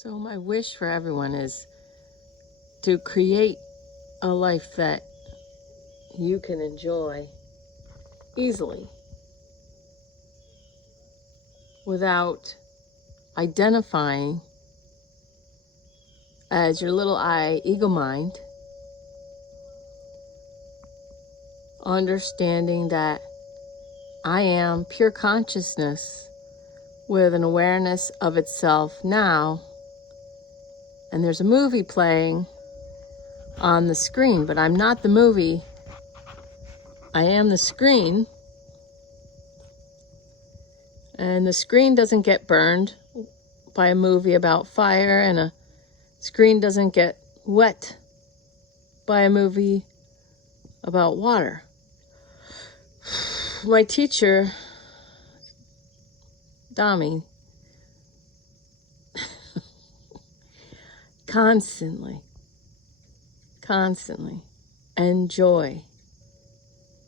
So my wish for everyone is to create a life that you can enjoy easily without identifying as your little I ego mind, understanding that I am pure consciousness with an awareness of itself now, and there's a movie playing on the screen, but I'm not the movie. I am the screen, and the screen doesn't get burned by a movie about fire, and a screen doesn't get wet by a movie about water. My teacher, Dami, constantly, enjoy.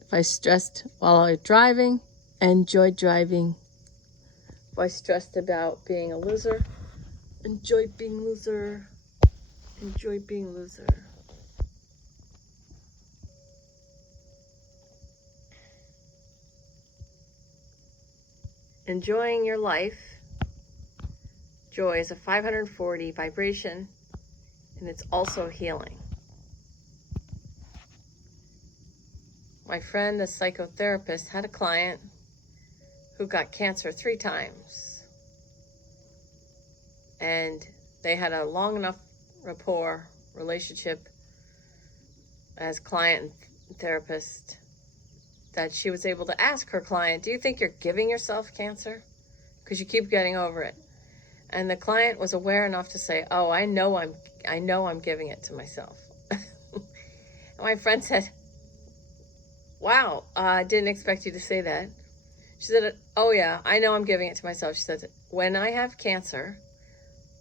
If I stressed while I was driving, enjoy driving. If I stressed about being a loser, enjoy being loser. Enjoy being loser. Enjoying your life. Joy is a 540 vibration, and it's also healing. My friend, the psychotherapist, had a client who got cancer 3 times. And they had a long enough rapport relationship as client and therapist that she was able to ask her client, do you think you're giving yourself cancer? Because you keep getting over it. And the client was aware enough to say, oh, I know I'm giving it to myself. And my friend said, wow, I didn't expect you to say that. She said, oh yeah, I know I'm giving it to myself. She said, when I have cancer,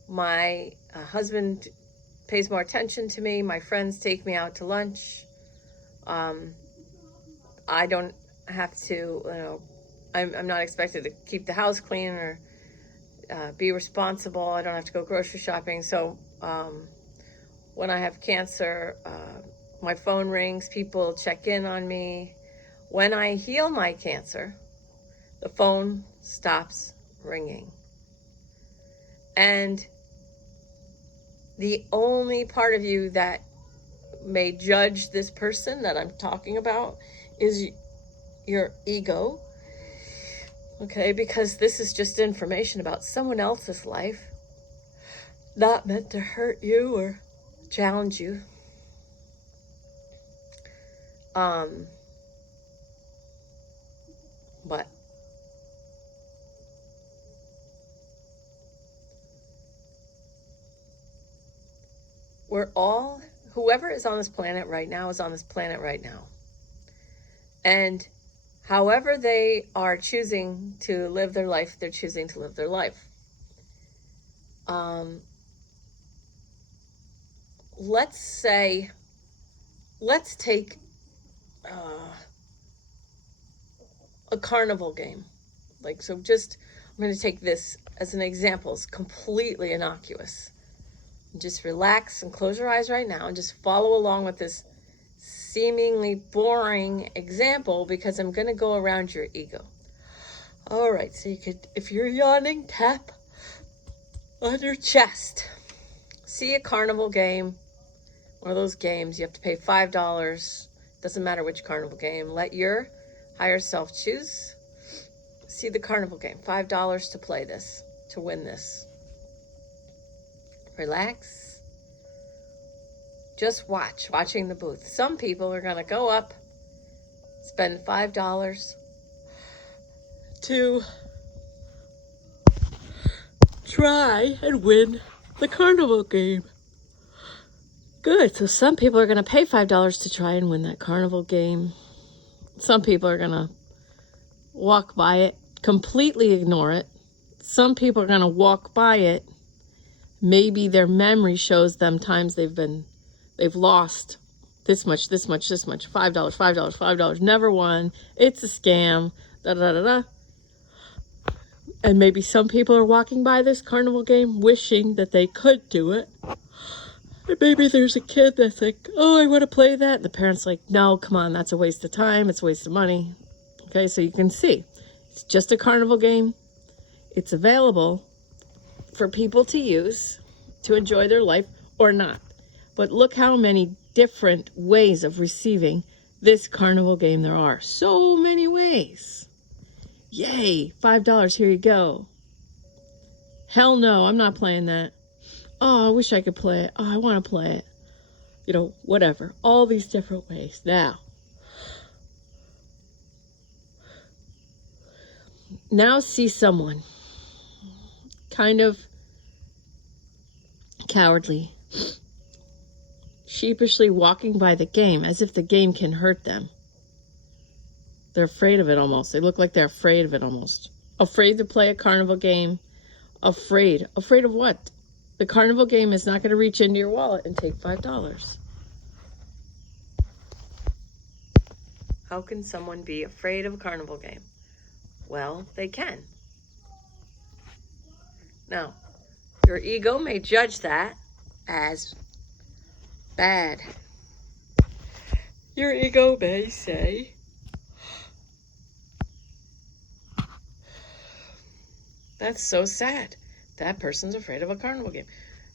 my husband pays more attention to me. My friends take me out to lunch. I don't have to, I'm not expected to keep the house clean or be responsible. I don't have to go grocery shopping. So when I have cancer, my phone rings, people check in on me. When I heal my cancer, the phone stops ringing. And the only part of you that may judge this person that I'm talking about is your ego. Okay, because this is just information about someone else's life, not meant to hurt you or challenge you. But we're all, whoever is on this planet right now is on this planet right now. And however they are choosing to live their life, they're choosing to live their life. Let's take a carnival game. I'm going to take this as an example. It's completely innocuous. Just relax and close your eyes right now and just follow along with this seemingly boring example, because I'm going to go around your ego. All right, so you could, if you're yawning, tap on your chest. See a carnival game, one of those games, you have to pay $5. Doesn't matter which carnival game. Let your higher self choose. See the carnival game, $5 to play this, to win this. Relax. Just watching the booth. Some people are going to go up, spend $5 to try and win the carnival game. Good. So some people are going to pay $5 to try and win that carnival game. Some people are going to walk by it, completely ignore it. Some people are going to walk by it. Maybe their memory shows them times they've lost this much, $5, never won. It's a scam, And maybe some people are walking by this carnival game wishing that they could do it. And maybe there's a kid that's like, oh, I want to play that. And the parent's like, no, come on, that's a waste of time. It's a waste of money. Okay, so you can see, it's just a carnival game. It's available for people to use to enjoy their life or not. But look how many different ways of receiving this carnival game there are. So many ways. Yay, $5, here you go. Hell no, I'm not playing that. Oh, I wish I could play it. Oh, I want to play it. You know, whatever. All these different ways. Now see someone kind of cowardly, sheepishly walking by the game as if the game can hurt them. They're afraid of it almost. They look like they're afraid of it almost. Afraid to play a carnival game. Afraid. Afraid of what? The carnival game is not going to reach into your wallet and take $5. How can someone be afraid of a carnival game? Well, they can. Now, your ego may judge that as bad. Your ego may say, that's so sad. That person's afraid of a carnival game.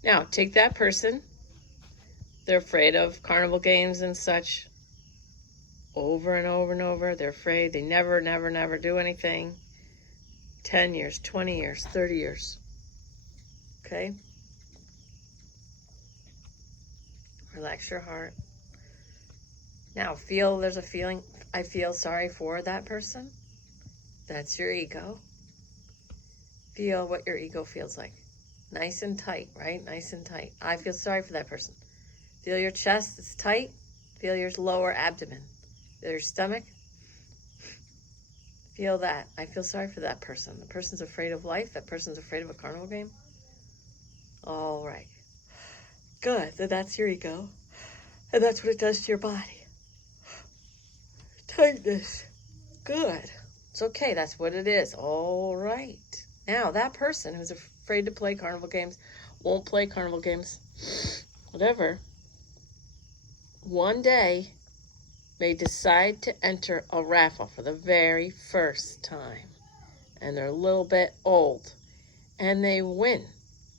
Now, take that person. They're afraid of carnival games and such over and over and over. They're afraid. They never do anything. 10 years, 20 years, 30 years. Okay? Relax your heart. Now, there's a feeling, I feel sorry for that person. That's your ego. Feel what your ego feels like. Nice and tight, right? Nice and tight. I feel sorry for that person. Feel your chest, it's tight. Feel your lower abdomen. Feel your stomach. Feel that. I feel sorry for that person. The person's afraid of life. That person's afraid of a carnival game. All right. Good. That's your ego. And that's what it does to your body. Tightness. Good. It's okay. That's what it is. All right. Now, that person who's afraid to play carnival games, won't play carnival games, whatever, one day may decide to enter a raffle for the very first time. And they're a little bit old. And they win.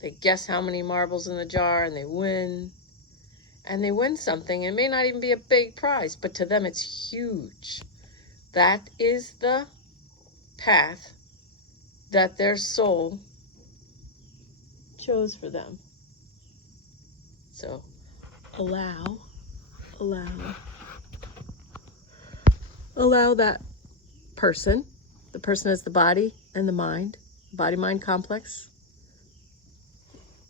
They guess how many marbles in the jar, and they win. And they win something. It may not even be a big prize, but to them it's huge. That is the path that their soul chose for them. So allow that person. The person has the body and the mind, body-mind complex.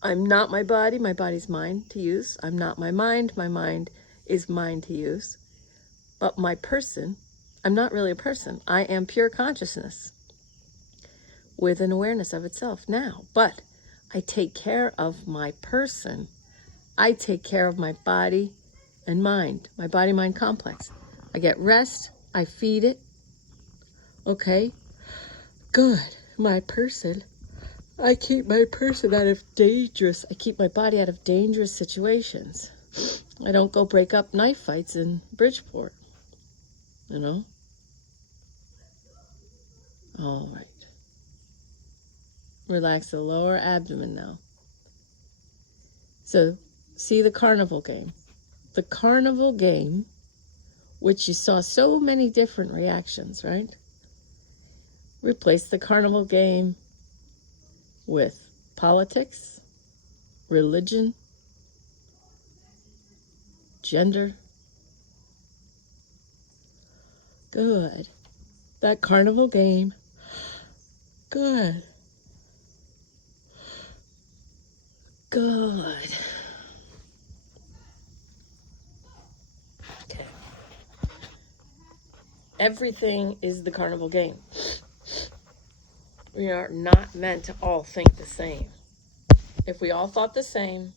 I'm not my body body's mine to use. I'm not my mind is mine to use. But my person, I'm not really a person. I am pure consciousness with an awareness of itself now. But I take care of my person. I take care of my body and mind, my body-mind complex. I get rest. I feed it. Okay, good. My person. I keep my person out of I keep my body out of dangerous situations. I don't go break up knife fights in Bridgeport, you know? All right. Relax the lower abdomen now. So, see the carnival game. The carnival game, which you saw so many different reactions, right? Replace the carnival game with politics, religion, gender. Good. That carnival game. Good. Good. Okay. Everything is the carnival game. We are not meant to all think the same. If we all thought the same,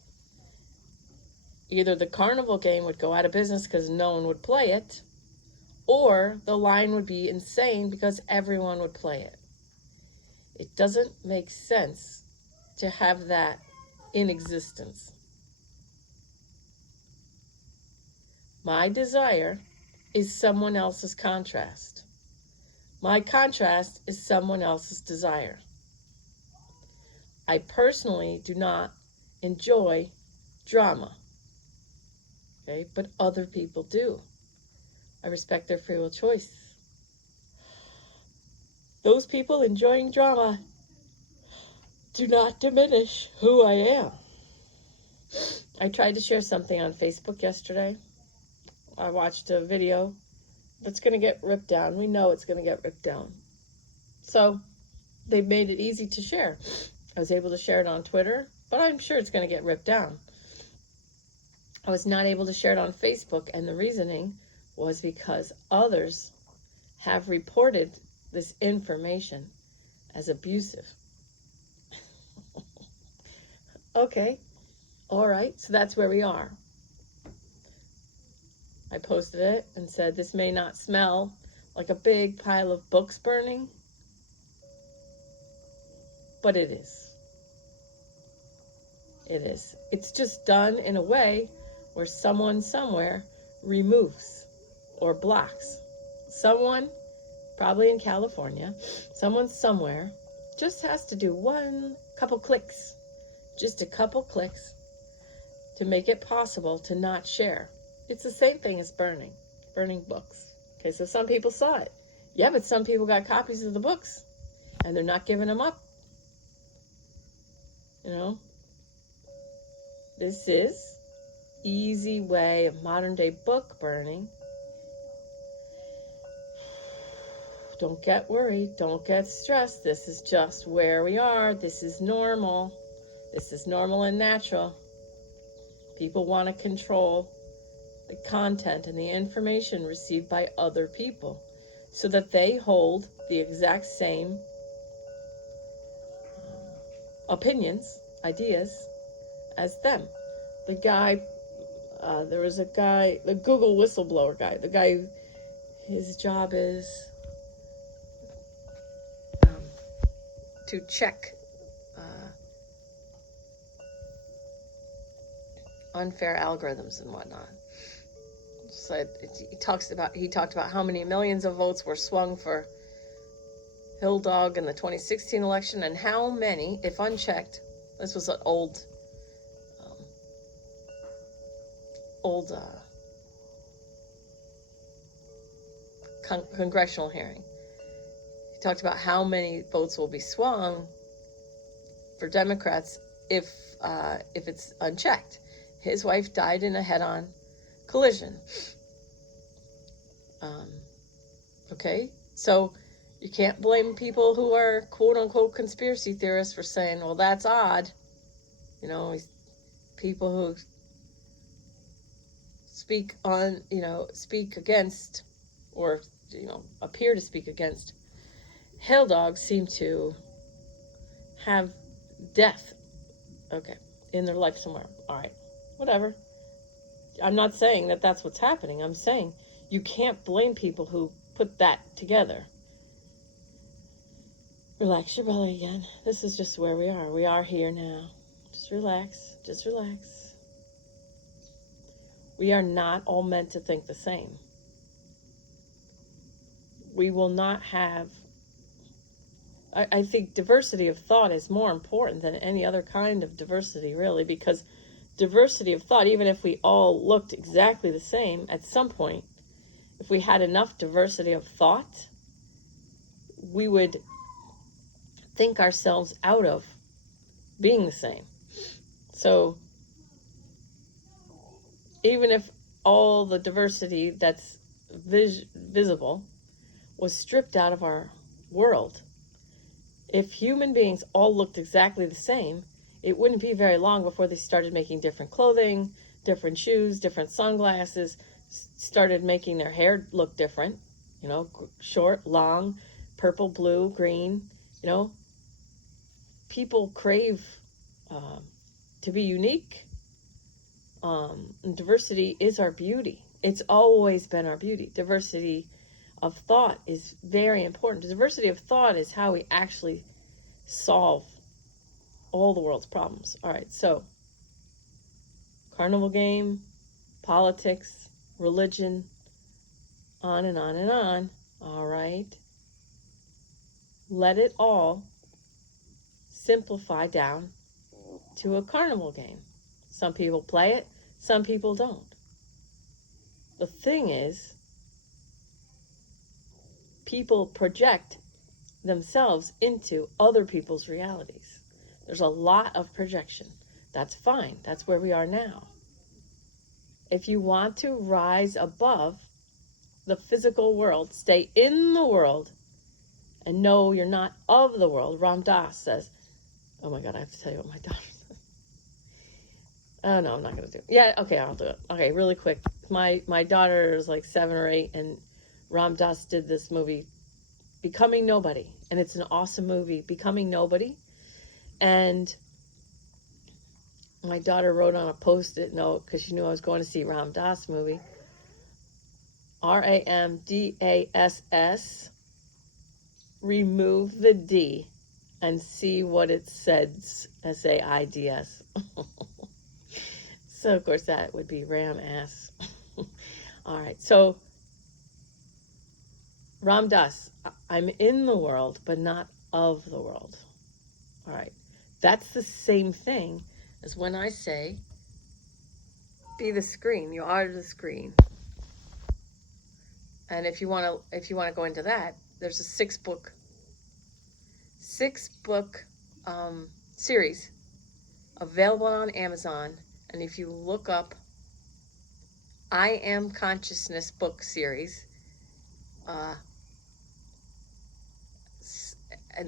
either the carnival game would go out of business because no one would play it, or the line would be insane because everyone would play it. It doesn't make sense to have that in existence. My desire is someone else's contrast. My contrast is someone else's desire. I personally do not enjoy drama, okay, but other people do. I respect their free will choice. Those people enjoying drama do not diminish who I am. I tried to share something on Facebook yesterday. I watched a video that's going to get ripped down. We know it's going to get ripped down. So they've made it easy to share. I was able to share it on Twitter, but I'm sure it's going to get ripped down. I was not able to share it on Facebook, and the reasoning was because others have reported this information as abusive. Okay, all right, so that's where we are. I posted it and said, this may not smell like a big pile of books burning, but it is. It is. It's just done in a way where someone somewhere removes or blocks. Someone, probably in California, someone somewhere just has to do couple clicks, just a couple clicks to make it possible to not share. It's the same thing as burning books. Okay, so some people saw it. Yeah, but some people got copies of the books and they're not giving them up. You know, this is easy way of modern day book burning. Don't get worried. Don't get stressed. This is just where we are. This is normal. This is normal and natural. People want to control the content and the information received by other people so that they hold the exact same opinions, ideas as them. The guy, there was a guy, the Google whistleblower guy, the guy, his job is to check unfair algorithms and whatnot. So he talked about how many millions of votes were swung for Hilldog in the 2016 election, and how many, if unchecked, this was an old congressional hearing. He talked about how many votes will be swung for Democrats if it's unchecked. His wife died in a head-on collision. Okay, so you can't blame people who are quote-unquote conspiracy theorists for saying, well, that's odd. You know, people who speak against, or, appear to speak against Hill dogs seem to have death, in their life somewhere. All right, whatever. I'm not saying that that's what's happening. I'm saying you can't blame people who put that together. Relax your belly again. This is just where we are. We are here now. Just relax. Just relax. We are not all meant to think the same. We will not have... I think diversity of thought is more important than any other kind of diversity, really, because diversity of thought, even if we all looked exactly the same, at some point, if we had enough diversity of thought, we would think ourselves out of being the same. So even if all the diversity that's visible was stripped out of our world, if human beings all looked exactly the same, it wouldn't be very long before they started making different clothing, different shoes, different sunglasses, started making their hair look different, short, long, purple, blue, green, People crave to be unique. And diversity is our beauty. It's always been our beauty. Diversity of thought is very important. Diversity of thought is how we actually solve all the world's problems. All right, so carnival game, politics, religion, on and on and on. All right. Let it all simplify down to a carnival game. Some people play it, some people don't. The thing is, people project themselves into other people's realities. There's a lot of projection. That's fine. That's where we are now. If you want to rise above the physical world, stay in the world, and know you're not of the world. Ram Dass says, oh my God, I have to tell you what my daughter says. Oh no, I'm not going to do it. Yeah, okay, I'll do it. Okay, really quick. My daughter is like 7 or 8, and Ram Dass did this movie, Becoming Nobody. And it's an awesome movie, Becoming Nobody. And my daughter wrote on a Post-it note, because she knew I was going to see Ram Dass movie, RAMDASS, remove the D and see what it says, SAIDS. So, of course, that would be Ram ass. All right, so Ram Dass, I'm in the world, but not of the world. All right, that's the same thing as when I say, be the screen. You are the screen. And if you want to go into that, there's a 6-book series available on Amazon. And if you look up I Am Consciousness book series, and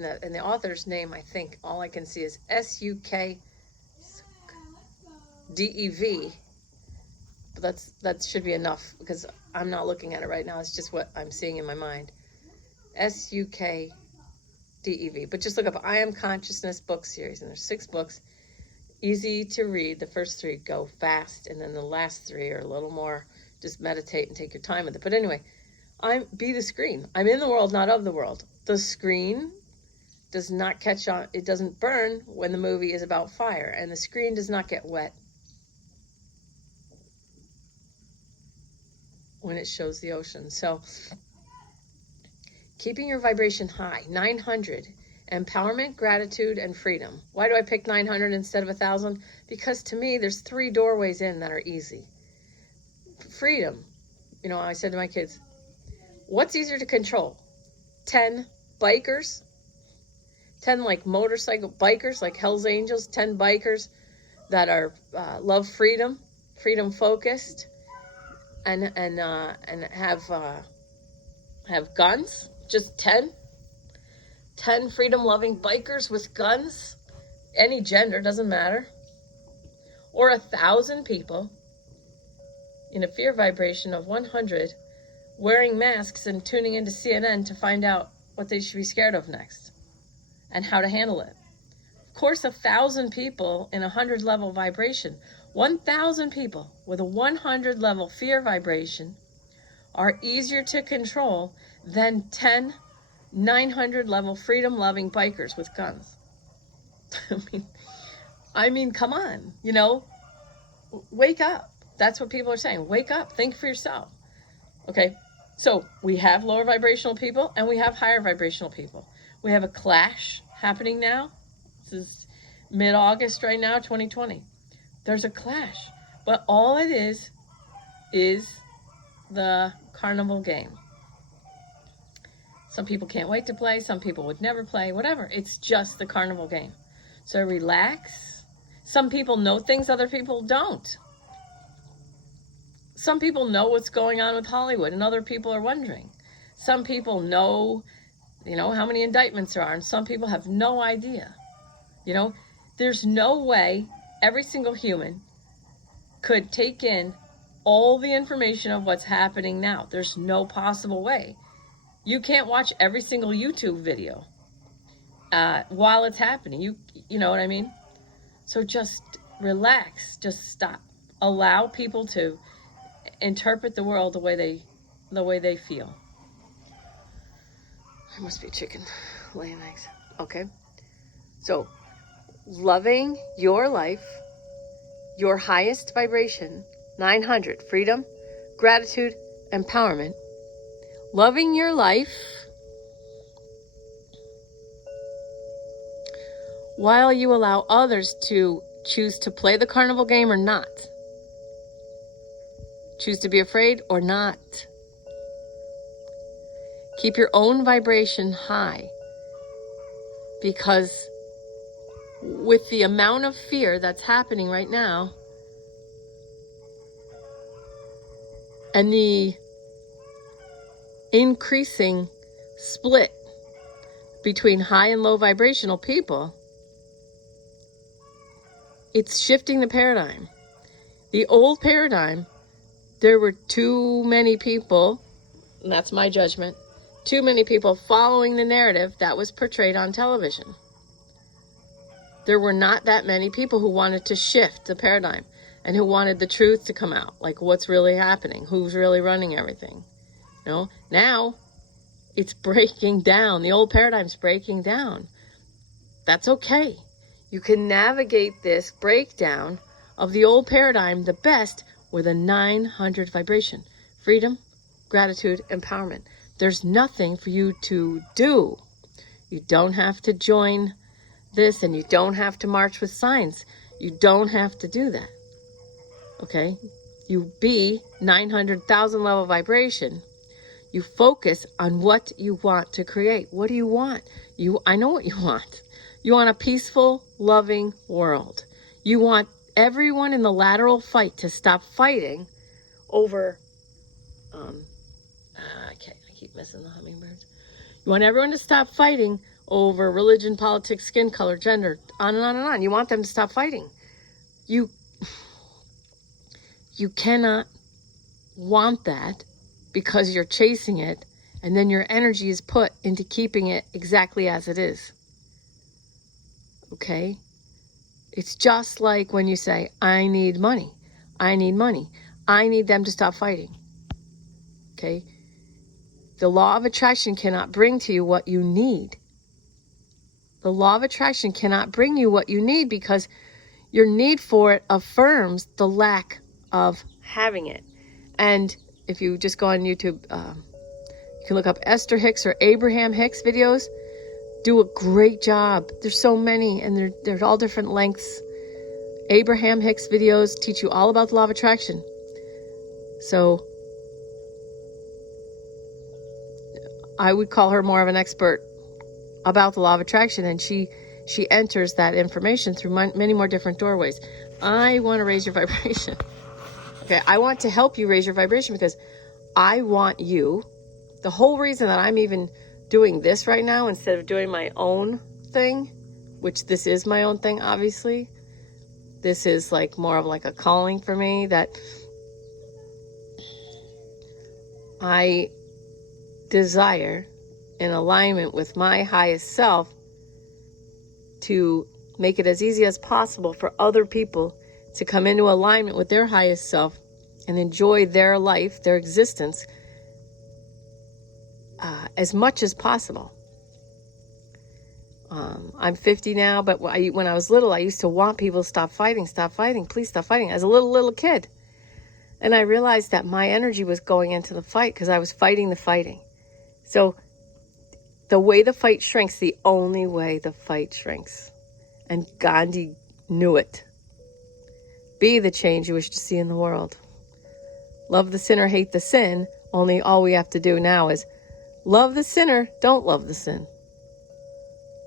the author's name, I think, all I can see is SUKDEV. But that should be enough, because I'm not looking at it right now. It's just what I'm seeing in my mind. SUKDEV. But just look up I Am Consciousness book series, and there's 6 books. Easy to read. The first 3 go fast, and then the last 3 are a little more just meditate and take your time with it. But anyway, be the screen. I'm in the world, not of the world. The screen does not catch on. It doesn't burn when the movie is about fire, and the screen does not get wet when it shows the ocean. So keeping your vibration high, 900, empowerment, gratitude, and freedom. Why do I pick 900 instead of 1,000? Because to me, there's 3 doorways in that are easy. Freedom. You know, I said to my kids, what's easier to control? 10 bikers? 10 like motorcycle bikers, like Hell's Angels, 10 bikers that are love freedom, freedom focused, and have guns. Just 10 freedom loving bikers with guns, any gender, doesn't matter, or 1,000 people in a fear vibration of 100 wearing masks and tuning into CNN to find out what they should be scared of next and how to handle it. Of course, 1,000 people in 100 level vibration, 1,000 people with a 100 level fear vibration are easier to control than 10 900 level freedom loving bikers with guns. I mean, come on, you know, wake up. That's what people are saying. Wake up, think for yourself. Okay, so we have lower vibrational people and we have higher vibrational people. We have a clash happening now. This is mid-August right now, 2020. There's a clash, but all it is the carnival game. Some people can't wait to play. Some people would never play, whatever. It's just the carnival game. So relax. Some people know things other people don't. Some people know what's going on with Hollywood and other people are wondering. Some people know, you know, how many indictments there are, and some people have no idea. You know, there's no way every single human could take in all the information of what's happening now. There's no possible way. You can't watch every single YouTube video while it's happening. You know what I mean? So just relax. Just stop. Allow people to interpret the world the way they feel. There must be a chicken laying eggs. Okay. So loving your life, your highest vibration, 900, freedom, gratitude, empowerment. Loving your life while you allow others to choose to play the carnival game or not. Choose to be afraid or not. Keep your own vibration high, because with the amount of fear that's happening right now and the increasing split between high and low vibrational people, it's shifting the paradigm. The old paradigm, there were too many people, and that's my judgment, too many people following the narrative that was portrayed on television. There were not that many people who wanted to shift the paradigm and who wanted the truth to come out, like what's really happening, who's really running everything. You know, now it's breaking down. The old paradigm's breaking down. That's okay. You can navigate this breakdown of the old paradigm the best with a 900 vibration. Freedom, gratitude, empowerment. There's nothing for you to do. You don't have to join this, and you don't have to march with signs. You don't have to do that. Okay? You be 900,000 level vibration. You focus on what you want to create. What do you want? I know what you want. You want a peaceful, loving world. You want everyone in the lateral fight to stop fighting over, I keep missing the hummingbirds. You want everyone to stop fighting over religion, politics, skin color, gender, on and on and on. You want them to stop fighting. You cannot want that because you're chasing it, and then your energy is put into keeping it exactly as it is. Okay? It's just like when you say, I need money. I need money. I need them to stop fighting. Okay? The law of attraction cannot bring to you what you need. The law of attraction cannot bring you what you need because your need for it affirms the lack of having it. And if you just go on YouTube, you can look up Esther Hicks or Abraham Hicks videos. Do a great job. There's so many, and they're all different lengths. Abraham Hicks videos teach you all about the law of attraction. So I would call her more of an expert about the law of attraction, and she enters that information through many more different doorways. I want to raise your vibration. Okay, I want to help you raise your vibration because I want you. The whole reason that I'm even doing this right now instead of doing my own thing, which this is my own thing, obviously. This is like more of like a calling for me that I desire in alignment with my highest self to make it as easy as possible for other people to come into alignment with their highest self and enjoy their life, their existence, as much as possible. I'm 50 now, but when I was little, I used to want people to stop fighting, please stop fighting, as a little kid. And I realized that my energy was going into the fight because I was fighting the fighting. So the way the fight shrinks, the only way the fight shrinks. And Gandhi knew it. Be the change you wish to see in the world. Love the sinner, hate the sin. Only all we have to do now is love the sinner, don't love the sin.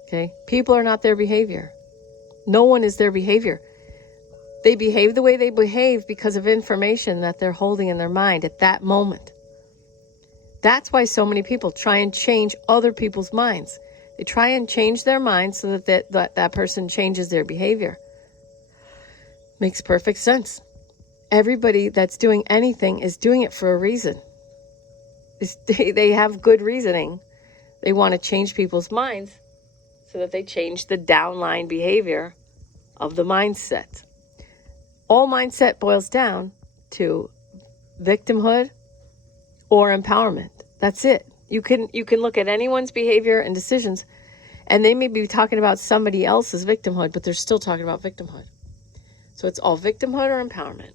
Okay? People are not their behavior. No one is their behavior. They behave the way they behave because of information that they're holding in their mind at that moment. That's why so many people try and change other people's minds. They try and change their minds so that person changes their behavior. Makes perfect sense. Everybody that's doing anything is doing it for a reason. They have good reasoning. They want to change people's minds so that they change the downline behavior of the mindset. All mindset boils down to victimhood or empowerment. That's it. You can look at anyone's behavior and decisions And they may be talking about somebody else's victimhood, but they're still talking about victimhood. So it's all victimhood or empowerment.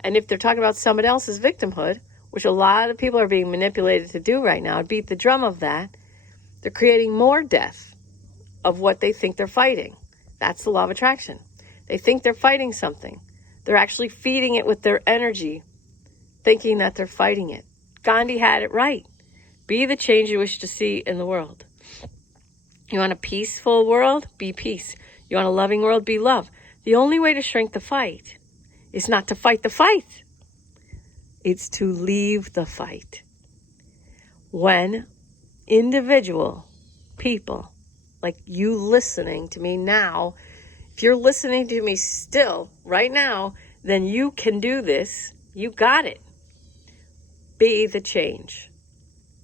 And if they're talking about somebody else's victimhood, which a lot of people are being manipulated to do right now, beat the drum of that, they're creating more death of what they think they're fighting. That's the law of attraction. They think they're fighting something. They're actually feeding it with their energy, thinking that they're fighting it. Gandhi had it right. Be the change you wish to see in the world. You want a peaceful world? Be peace. You want a loving world? Be love. The only way to shrink the fight is not to fight the fight. It's to leave the fight. When individual people, like you listening to me now, if you're listening to me still right now, then you can do this. You got it. Be the change.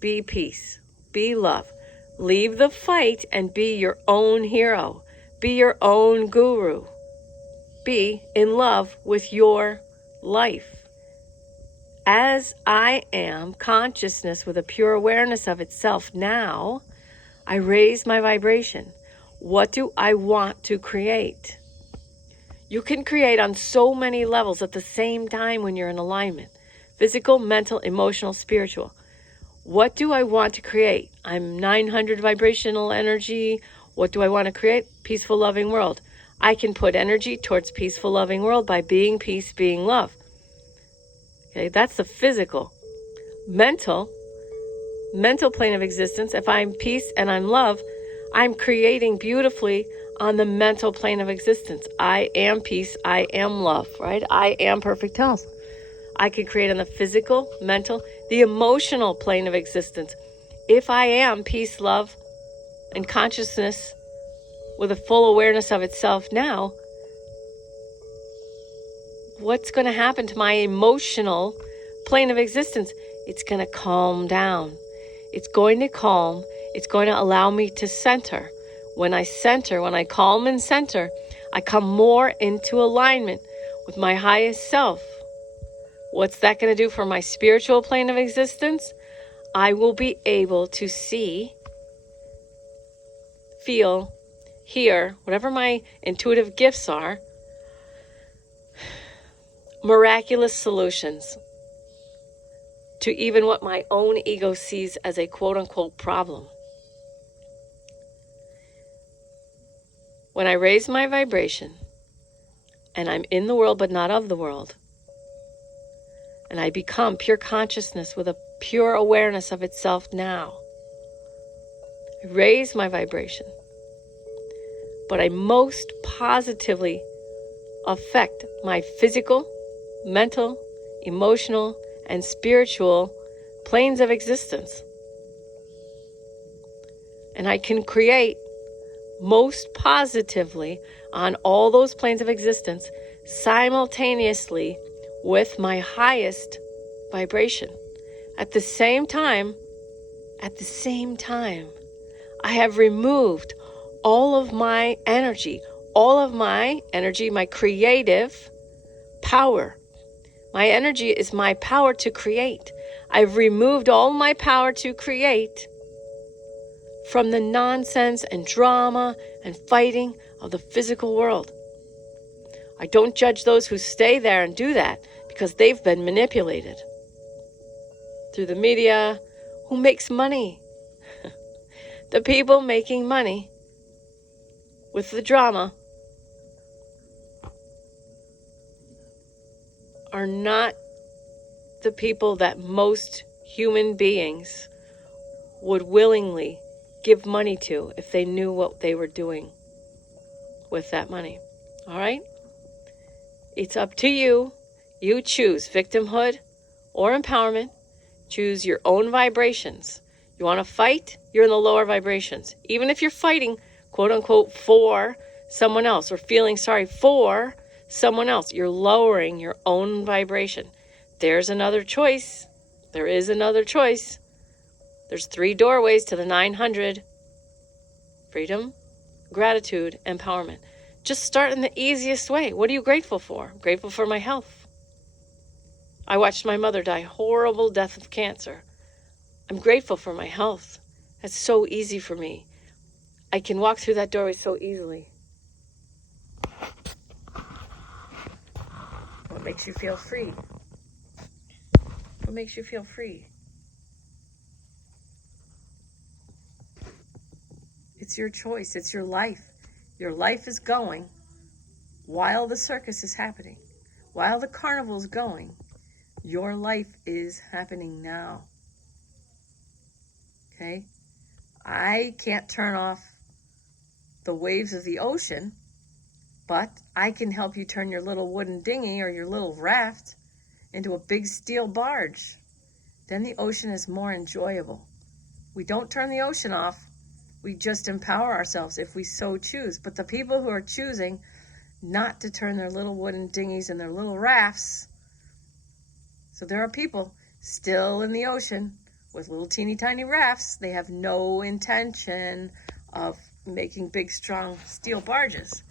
Be peace. Be love. Leave the fight and be your own hero. Be your own guru. Be in love with your life. As I am consciousness with a pure awareness of itself now, I raise my vibration. What do I want to create? You can create on so many levels at the same time when you're in alignment. Physical, mental, emotional, spiritual. What do I want to create? I'm 900 vibrational energy. What do I want to create? Peaceful, loving world. I can put energy towards peaceful, loving world by being peace, being love. Okay, that's the physical. Mental plane of existence. If I'm peace and I'm love, I'm creating beautifully on the mental plane of existence. I am peace. I am love, right? I am perfect health. I can create on the physical, mental, the emotional plane of existence. If I am peace, love, and consciousness with a full awareness of itself now, what's going to happen to my emotional plane of existence? It's going to calm down. It's going to calm. It's going to allow me to center. When I calm and center, I come more into alignment with my highest self. What's that going to do for my spiritual plane of existence? I will be able to see, feel, hear, whatever my intuitive gifts are, miraculous solutions to even what my own ego sees as a quote-unquote problem. When I raise my vibration and I'm in the world but not of the world, and I become pure consciousness with a pure awareness of itself now, I raise my vibration, but I most positively affect my physical, mental, emotional, and spiritual planes of existence. And I can create most positively on all those planes of existence simultaneously with my highest vibration. At the same time, I have removed all of my energy, my creative power. My energy is my power to create. I've removed all my power to create from the nonsense and drama and fighting of the physical world. I don't judge those who stay there and do that because they've been manipulated through the media. Who makes money? The people making money with the drama are not the people that most human beings would willingly give money to if they knew what they were doing with that money. All right? It's up to you. You choose victimhood or empowerment. Choose your own vibrations. You want to fight? You're in the lower vibrations. Even if you're fighting, quote unquote, for someone else or feeling sorry for someone else, you're lowering your own vibration. There's another choice. There is another choice. There's 3 doorways to the 900. Freedom, gratitude, empowerment. Just start in the easiest way. What are you grateful for? I'm grateful for my health. I watched my mother die horrible death of cancer. I'm grateful for my health. That's so easy for me. I can walk through that doorway so easily. What makes you feel free? What makes you feel free? It's your choice. It's your life. Your life is going while the circus is happening. While the carnival is going, your life is happening now. Okay? I can't turn off the waves of the ocean, but I can help you turn your little wooden dinghy or your little raft into a big steel barge. Then the ocean is more enjoyable. We don't turn the ocean off. We just empower ourselves if we so choose. But the people who are choosing not to turn their little wooden dinghies and their little rafts, so there are people still in the ocean with little teeny tiny rafts. They have no intention of making big, strong steel barges.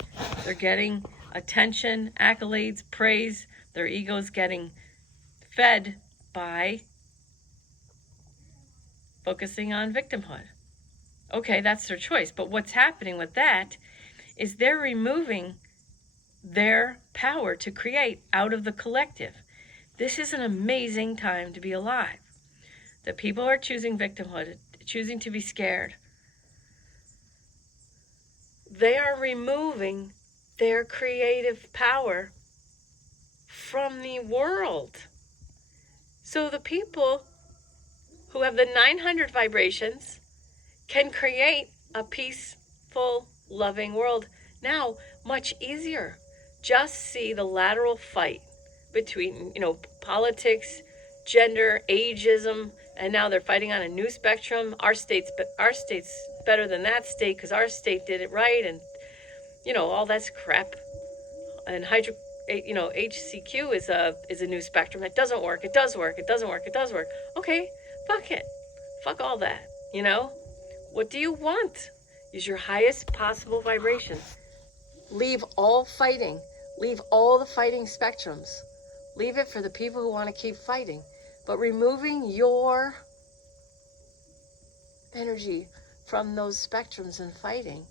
They're getting attention, accolades, praise. Their ego's getting fed by focusing on victimhood. Okay, that's their choice. But what's happening with that is they're removing their power to create out of the collective. This is an amazing time to be alive. The people are choosing victimhood, choosing to be scared. They are removing their creative power from the world. So the people who have the 900 vibrations can create a peaceful, loving world now much easier. Just see the lateral fight between, politics, gender, ageism, and now they're fighting on a new spectrum. Our state's better than that state because our state did it right, and all that's crap. And HCQ is a new spectrum that doesn't work. It does work. It doesn't work. It does work. Okay, fuck it. Fuck all that. What do you want? Use your highest possible vibration. Leave all fighting. Leave all the fighting spectrums. Leave it for the people who want to keep fighting. But removing your energy from those spectrums and fighting,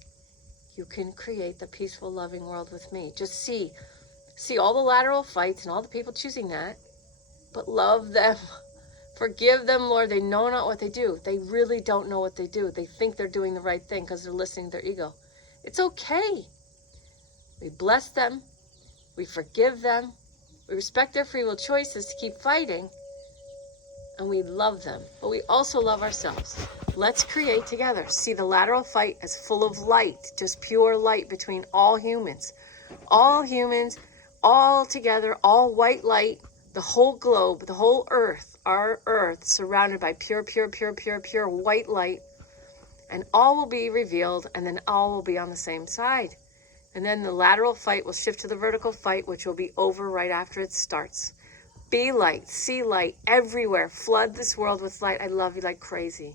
you can create the peaceful, loving world with me. Just see all the lateral fights and all the people choosing that, but love them. Forgive them, Lord. They know not what they do. They really don't know what they do. They think they're doing the right thing because they're listening to their ego. It's okay. We bless them. We forgive them. We respect their free will choices to keep fighting. And we love them. But we also love ourselves. Let's create together. See the lateral fight as full of light. Just pure light between all humans. All humans, all together, all white light. The whole globe, the whole earth, our earth, surrounded by pure white light. And all will be revealed, and then all will be on the same side. And then the lateral fight will shift to the vertical fight, which will be over right after it starts. Be light, see light everywhere. Flood this world with light. I love you like crazy.